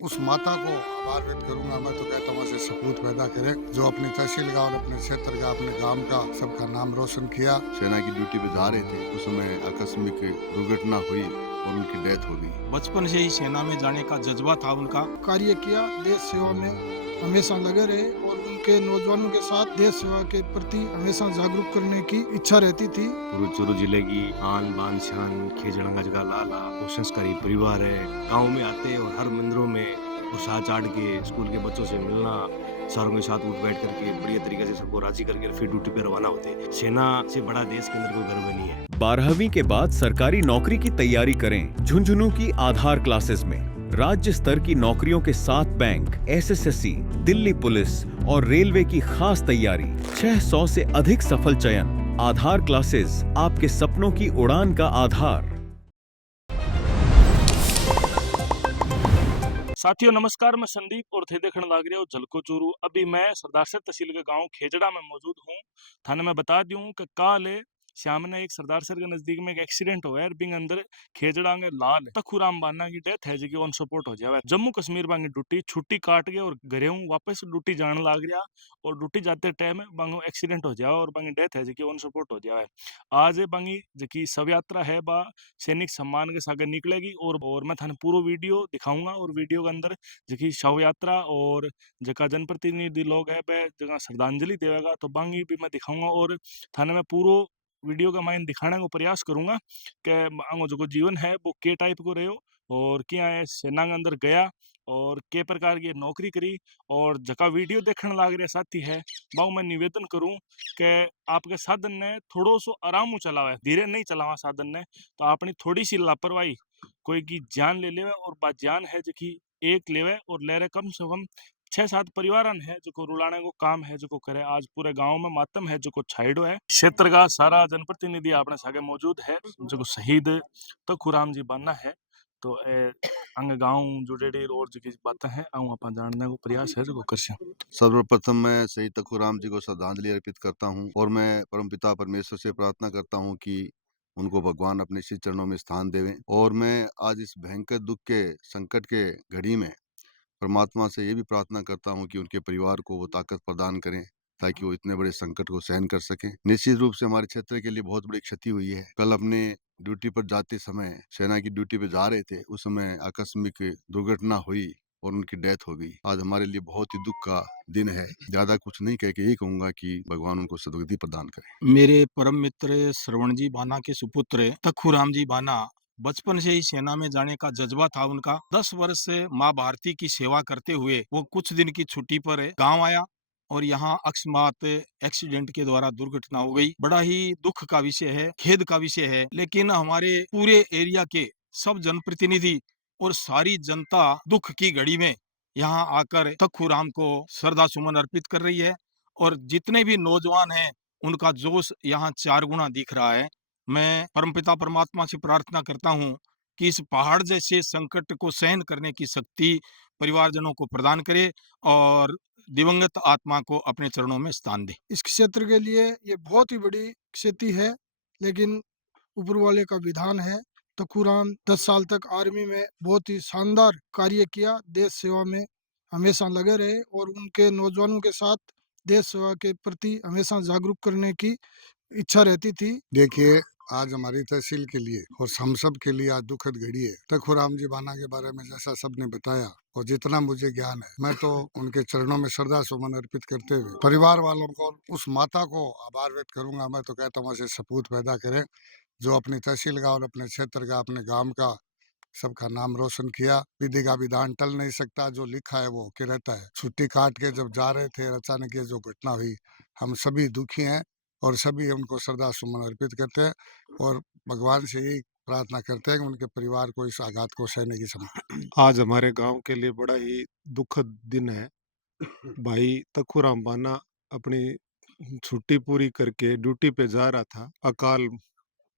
उस माता को आभार व्यक्त करूंगा। मैं तो कहता हूँ ऐसे सपूत पैदा करें जो अपनी तहसील का और अपने क्षेत्र का, अपने गांव का, सबका नाम रोशन किया। सेना की ड्यूटी पे जा रहे थे, उस समय आकस्मिक दुर्घटना हुई और उनकी डेथ हो गई। बचपन से ही सेना में जाने का जज्बा था उनका। कार्य किया, देश सेवा में हमेशा लगे रहे और उनके नौजवानों के साथ देश सेवा के प्रति हमेशा जागरूक करने की इच्छा रहती थी। चूरू जिले की आन बान शान खेजड़ंगा जगह लाला वो संस्कारी परिवार है। गांव में आते और हर मंदिरों में प्रसाद चाट के स्कूल के बच्चों से मिलना, सारों के साथ उठ बैठ करके बढ़िया तरीके से सबको राजी करके फिर ड्यूटी पे रवाना होते। सेना से बड़ा देश के अंदर कोई गर्व नहीं है। 12वीं के बाद सरकारी नौकरी की तैयारी करें। झुंझुनू की आधार क्लासेस में राज्य स्तर की नौकरियों के साथ बैंक, एसएससी, दिल्ली पुलिस और रेलवे की खास तैयारी। 600 से अधिक सफल चयन। आधार क्लासेस, आपके सपनों की उड़ान का आधार। साथियों नमस्कार, मैं संदीप और थे देखने लग रहे हो झलको चूरू। अभी मैं सरदार तहसील के गांव खेजड़ा में मौजूद हूँ। थाने में बता दूं कि काल सामने एक सरदार सर के नजदीक में एक एक्सीडेंट हुआ है। बिंग अंदर खेजड़ा में लाल तखुराम बाना की डेथ है, जी ऑन सपोर्ट हो जावे। जम्मू कश्मीर बांगी ड्यूटी छुट्टी काट के और घरे हूँ वापस ड्यूटी जाने लग रहा और ड्यूटी जाते टाइम बांगो एक्सीडेंट हो जावे और बांगी डेथ है, जी ऑन सपोर्ट हो जावे। आज बांगी जी शव यात्रा है बा सैनिक सम्मान के सागर निकलेगी और मैं थाने पूरा वीडियो दिखाऊंगा और वीडियो के अंदर जी शव यात्रा और जगह जनप्रतिनिधि लोग है वह जगह श्रद्धांजलि देवेगा तो बांगी भी मैं दिखाऊंगा और थाने में पूरा वीडियो का माइन दिखाने को प्रयास करूंगा कि आंगो जो जीवन है वो के टाइप को रहो और क्या है सेना के अंदर गया और के प्रकार की नौकरी करी और जका वीडियो देखने लाग रहा साथी है बाऊ मैं निवेदन करूं कि आपके साधन ने थोड़ो सो आराम चलावे, धीरे नहीं चलावा साधन ने तो अपनी थोड़ी सी लापरवाही कोई की जान ले लेवे और बात जान है जो एक लेवे और ले रहे कम से कम 6-7 परिवार है जो रुलाने को काम है जो करे। आज पूरे गांव में मातम है जो छाइडो है। क्षेत्र का सारा जनप्रतिनिधि अपने सागे मौजूद है जो शहीद तखुराम जी बनना है तो अंग गांव जुड़ेड़ी और जो बातें हैं अपन जानने को प्रयास है जो कर। सर्वप्रथम मैं शहीद तखुराम जी को श्रद्धांजलि अर्पित करता हूं और मैं परमपिता परमेश्वर से प्रार्थना करता हूं कि उनको भगवान अपने श्री चरणों में स्थान देवें। और मैं आज इस भयंकर दुख के संकट के घड़ी में परमात्मा से ये भी प्रार्थना करता हूं कि उनके परिवार को वो ताकत प्रदान करें ताकि वो इतने बड़े संकट को सहन कर सकें। निश्चित रूप से हमारे क्षेत्र के लिए बहुत बड़ी क्षति हुई है। कल अपने ड्यूटी पर जाते समय, सेना की ड्यूटी पर जा रहे थे, उस समय आकस्मिक दुर्घटना हुई और उनकी डेथ हो गई। आज हमारे लिए बहुत ही दुख का दिन है। ज्यादा कुछ नहीं कह के यही कहूंगा कि भगवान उनको सद्गति प्रदान करे। मेरे परम मित्र श्रवण जी बाना के सुपुत्र तखुराम जी बाना, बचपन से ही सेना में जाने का जज्बा था उनका। 10 वर्ष से माँ भारती की सेवा करते हुए वो कुछ दिन की छुट्टी पर गांव आया और यहाँ अकस्मात एक्सीडेंट के द्वारा दुर्घटना हो गई। बड़ा ही दुख का विषय है, खेद का विषय है। लेकिन हमारे पूरे एरिया के सब जनप्रतिनिधि और सारी जनता दुख की घड़ी में यहाँ आकर तखुराम को श्रद्धा सुमन अर्पित कर रही है और जितने भी नौजवान हैं उनका जोश यहाँ 4 गुना दिख रहा है। मैं परमपिता परमात्मा से प्रार्थना करता हूँ कि इस पहाड़ जैसे संकट को सहन करने की शक्ति परिवारजनों को प्रदान करे और दिवंगत आत्मा को अपने चरणों में स्थान दे। इस क्षेत्र के लिए ये बहुत ही बड़ी क्षति है, लेकिन ऊपर वाले का विधान है। तखुराम 10 साल तक आर्मी में बहुत ही शानदार कार्य किया, देश सेवा में हमेशा लगे रहे और उनके नौजवानों के साथ देश सेवा के प्रति हमेशा जागरूक करने की इच्छा रहती थी। देखिए, आज हमारी तहसील के लिए और हम सब के लिए आज दुखद घड़ी है। तखुराम जी बाना के बारे में जैसा सबने बताया और जितना मुझे ज्ञान है, मैं तो उनके चरणों में श्रद्धा सुमन अर्पित करते हुए परिवार वालों को, उस माता को आभार व्यक्त करूंगा। मैं तो कहता हूँ ऐसे सपूत पैदा करें जो अपनी तहसील का और अपने क्षेत्र का, अपने गांव का, सबका नाम रोशन किया। विधि का विधान टल नहीं सकता, जो लिखा है वो के रहता है। छुट्टी काट के जब जा रहे थे, अचानक ये जो घटना हुई, हम सभी दुखी हैं और सभी उनको श्रद्धा सुमन अर्पित करते हैं और भगवान से यही प्रार्थना करते हैं कि उनके परिवार को इस आघात को सहने की क्षमता। आज हमारे गांव के लिए बड़ा ही दुखद दिन है। भाई तखुराम बाना अपनी छुट्टी पूरी करके ड्यूटी पे जा रहा था, अकाल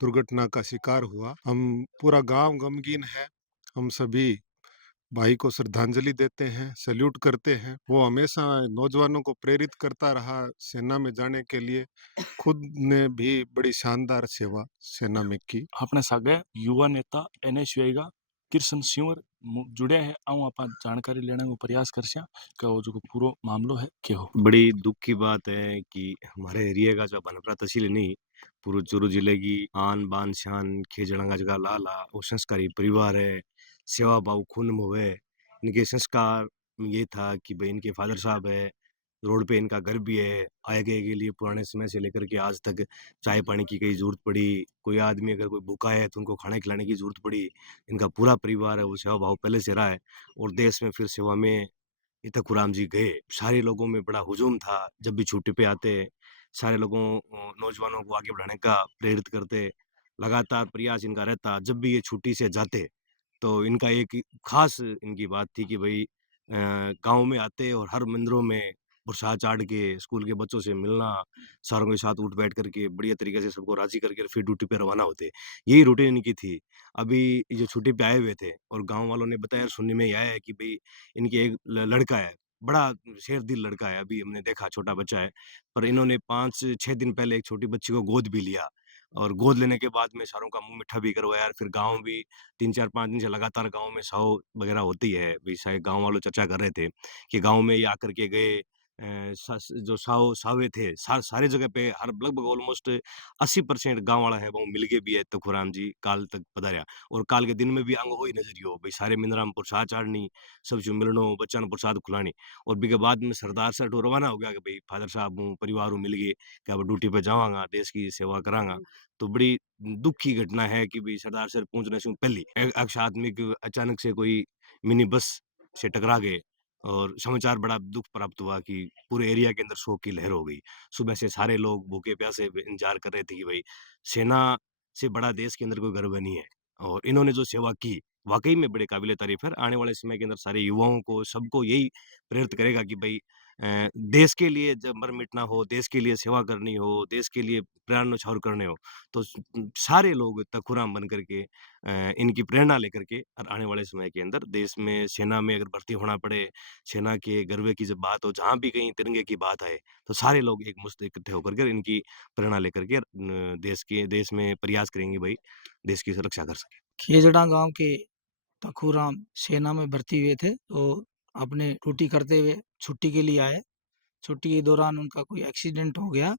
दुर्घटना का शिकार हुआ। हम पूरा गांव गमगीन है। हम सभी भाई को श्रद्धांजलि देते हैं, सैल्यूट करते हैं। वो हमेशा नौजवानों को प्रेरित करता रहा सेना में जाने के लिए। खुद ने भी बड़ी शानदार सेवा सेना में की। अपने सागे युवा नेता NSUI का कृष्ण सिंह जुड़े हैं आऊँ आप जानकारी लेने को प्रयास करशा कि वो जो पूरो मामलो है के हो। बड़ी दुख की बात है कि हमारे एरिया का जो बनपरा तहसील नहीं, पूरे चूरू जिले की आन बान शान खेजड़ांगा जगह लाला वो संस्कारी परिवार है, सेवा भाव खून में हुए। इनके संस्कार ये था कि भाई इनके फादर साहब है, रोड पे इनका घर भी है, आए गए के लिए पुराने समय से लेकर के आज तक चाय पानी की कहीं जरूरत पड़ी, कोई आदमी अगर कोई भूखा है तो उनको खाने खिलाने की जरूरत पड़ी, इनका पूरा परिवार है वो सेवा भाव पहले से रहा है और देश में फिर सेवा में इतखुराम जी गए। सारे लोगों में बड़ा हुजूम था, जब भी छुट्टी पे आते, सारे लोगों नौजवानों को आगे बढ़ाने का प्रेरित करते, लगातार प्रयास इनका रहता। जब भी ये छुट्टी से जाते, तो इनका एक ख़ास इनकी बात थी कि भई गाँव में आते और हर मंदिरों में प्रसाद चाढ़ के स्कूल के बच्चों से मिलना, सारों के साथ उठ-बैठ करके बढ़िया तरीके से सबको राज़ी करके फिर ड्यूटी पे रवाना होते। यही रूटीन इनकी थी। अभी ये जो छुट्टी पे आए हुए थे और गाँव वालों ने बताया, सुनने में ये आया है कि भई इनके एक लड़का है, बड़ा शेर-दिल लड़का है, अभी हमने देखा छोटा बच्चा है। पर इन्होंने 5-6 दिन पहले एक छोटी बच्ची को गोद भी लिया और गोद लेने के बाद में सारों का मुँह मीठा भी करवाया। फिर गाँव भी 3-4-5 दिन से लगातार गाँव में साव वगैरह होती है। अभी शायद गाँव वालों चर्चा कर रहे थे कि गाँव में ये आकर के गए, सस जो सावे थे सारे जगह पे हर लगभग ऑलमोस्ट 80% गाँव वाला है वो मिल के भी है तखुराम जी काल तक पधारया और काल के दिन में भी अंग वही नजरियो भाई सारे मिंदरा में प्रसाद चाड़नी सब जो मिलनो बच्चा ने प्रसाद खुलानी और बीके बाद में सरदार सर तो रवाना हो गया कि भाई फादर साहब हूँ परिवार हूँ मिल गए कि अब ड्यूटी पे जावांगा देश की सेवा करांगा तो बड़ी दुख की घटना है कि भाई सरदार सर पहुंचने से पहले अक्ष आदमी के अचानक से कोई मिनी बस से टकरा गए और समाचार बड़ा दुख प्राप्त हुआ कि पूरे एरिया के अंदर शोक की लहर हो गई। सुबह से सारे लोग भूखे प्यासे इंतजार कर रहे थे कि भाई सेना से बड़ा देश के अंदर कोई गर्व नहीं है और इन्होंने जो सेवा की वाकई में बड़े काबिले तारीफ है। आने वाले समय के अंदर सारे युवाओं को सबको यही प्रेरित करेगा कि भाई देश के लिए जब मर मिटना हो, देश के लिए सेवा करनी हो, देश के लिए प्राण न्यौछावर करने हो, तो सारे लोग तखुराम बन करके इनकी प्रेरणा लेकर के और आने वाले समय के अंदर देश में सेना में अगर भर्ती होना पड़े, सेना के गर्व की जब बात हो, जहाँ भी कहीं तिरंगे की बात आए, तो सारे लोग एक मुश्त इकट्ठे होकर के इनकी प्रेरणा लेकर के देश में प्रयास करेंगे भाई देश की सुरक्षा कर सके। खेजड़ा गांव के तखूराम सेना में भर्ती हुए थे तो अपने ड्यूटी करते हुए छुट्टी के लिए आए। छुट्टी के दौरान उनका कोई एक्सीडेंट हो गया।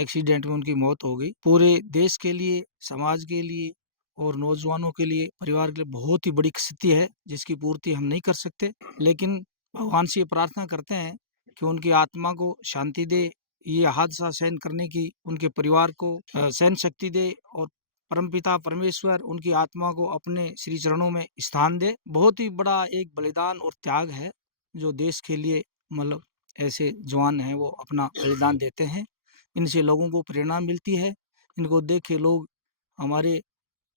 एक्सीडेंट में उनकी मौत हो गई। पूरे देश के लिए, समाज के लिए और नौजवानों के लिए, परिवार के लिए बहुत ही बड़ी क्षति है जिसकी पूर्ति हम नहीं कर सकते। लेकिन भगवान से ये प्रार्थना करते हैं कि उनकी आत्मा को शांति दे, ये हादसा सहन करने की उनके परिवार को सहन शक्ति दे और परमपिता परमेश्वर उनकी आत्मा को अपने श्री चरणों में स्थान दे। बहुत ही बड़ा एक बलिदान और त्याग है जो देश के लिए मतलब ऐसे जवान हैं वो अपना बलिदान देते हैं। इनसे लोगों को प्रेरणा मिलती है। इनको देख के लोग हमारे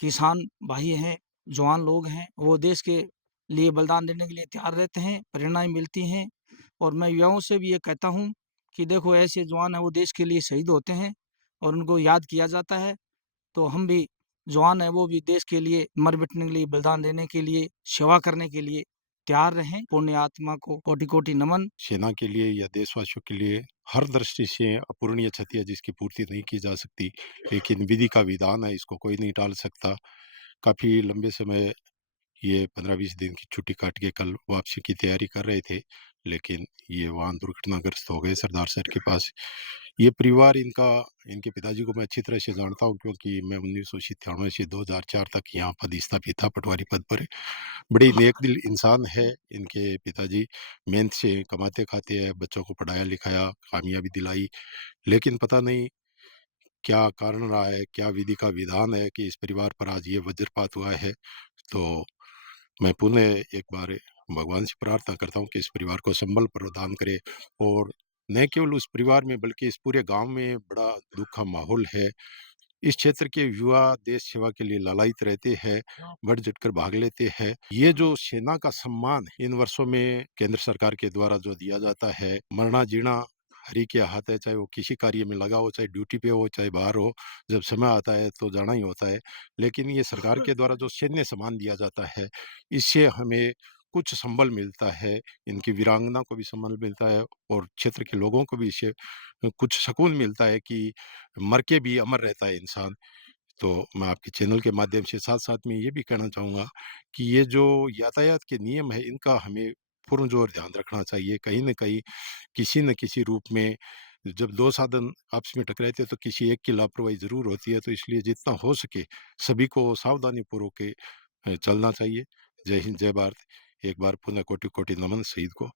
किसान भाई हैं, जवान लोग हैं, वो देश के लिए बलिदान देने के लिए तैयार रहते हैं, प्रेरणाएँ मिलती हैं और मैं युवाओं से भी ये कहता हूँ कि देखो ऐसे जवान हैं वो देश के लिए शहीद होते हैं और उनको याद किया जाता है। तो हम भी जवान हैं वो भी देश के लिए मर-मिटने के लिए, बलिदान देने के लिए, सेवा करने के लिए तैयार रहें। पुण्य आत्मा को कोटि-कोटि नमन। सेना के लिए या देशवासियों के लिए हर दृष्टि से अपूरणीय क्षति है जिसकी पूर्ति नहीं की जा सकती। लेकिन विधि का विधान है, इसको कोई नहीं टाल सकता। काफ़ी लंबे समय ये 15-20 दिन की छुट्टी काट के कल वापसी की तैयारी कर रहे थे, लेकिन ये वाहन दुर्घटनाग्रस्त हो गए सरदार सर के पास। ये परिवार इनके पिताजी को मैं अच्छी तरह से जानता हूँ क्योंकि मैं 1997 से 2004 तक यहाँ पदस्थापित था पटवारी पद पर। बड़े नेक दिल इंसान है इनके पिताजी, मेहनत से कमाते-खाते हैं, बच्चों को पढ़ाया-लिखाया, कामयाबी दिलाई। लेकिन पता नहीं क्या कारण रहा है, क्या विधि का विधान है कि इस परिवार पर आज ये वज्रपात हुआ है। तो मैं पुनः एक बार भगवान से प्रार्थना करता हूँ कि इस परिवार को संबल प्रदान करे और न केवल उस परिवार में बल्कि इस पूरे गांव में बड़ा दुख का माहौल है। इस क्षेत्र के युवा देश सेवा के लिए लालायित रहते हैं, बढ़ चढ़कर भाग लेते हैं। ये जो सेना का सम्मान इन वर्षों में केंद्र सरकार के द्वारा जो दिया जाता है, मरना जीना हरि के हाथ है, चाहे वो किसी कार्य में लगा हो, चाहे ड्यूटी पे हो, चाहे बाहर हो, जब समय आता है तो जाना ही होता है। लेकिन ये सरकार के द्वारा जो सैन्य सम्मान दिया जाता है, इससे हमें कुछ संबल मिलता है, इनकी वीरांगना को भी संबल मिलता है और क्षेत्र के लोगों को भी इससे कुछ सुकून मिलता है कि मर के भी अमर रहता है इंसान। तो मैं आपके चैनल के माध्यम से साथ-साथ में ये भी कहना चाहूँगा कि ये जो यातायात के नियम है, इनका हमें पुरज़ोर ध्यान रखना चाहिए। कहीं न कहीं, किसी न किसी रूप में जब 2 साधन आपस में टकराते हैं, तो किसी एक की लापरवाही ज़रूर होती है। तो इसलिए जितना हो सके सभी को सावधानीपूर्वक चलना चाहिए। जय हिंद, जय भारत। एक बार पुनः कोटि-कोटि नमन शहीद को।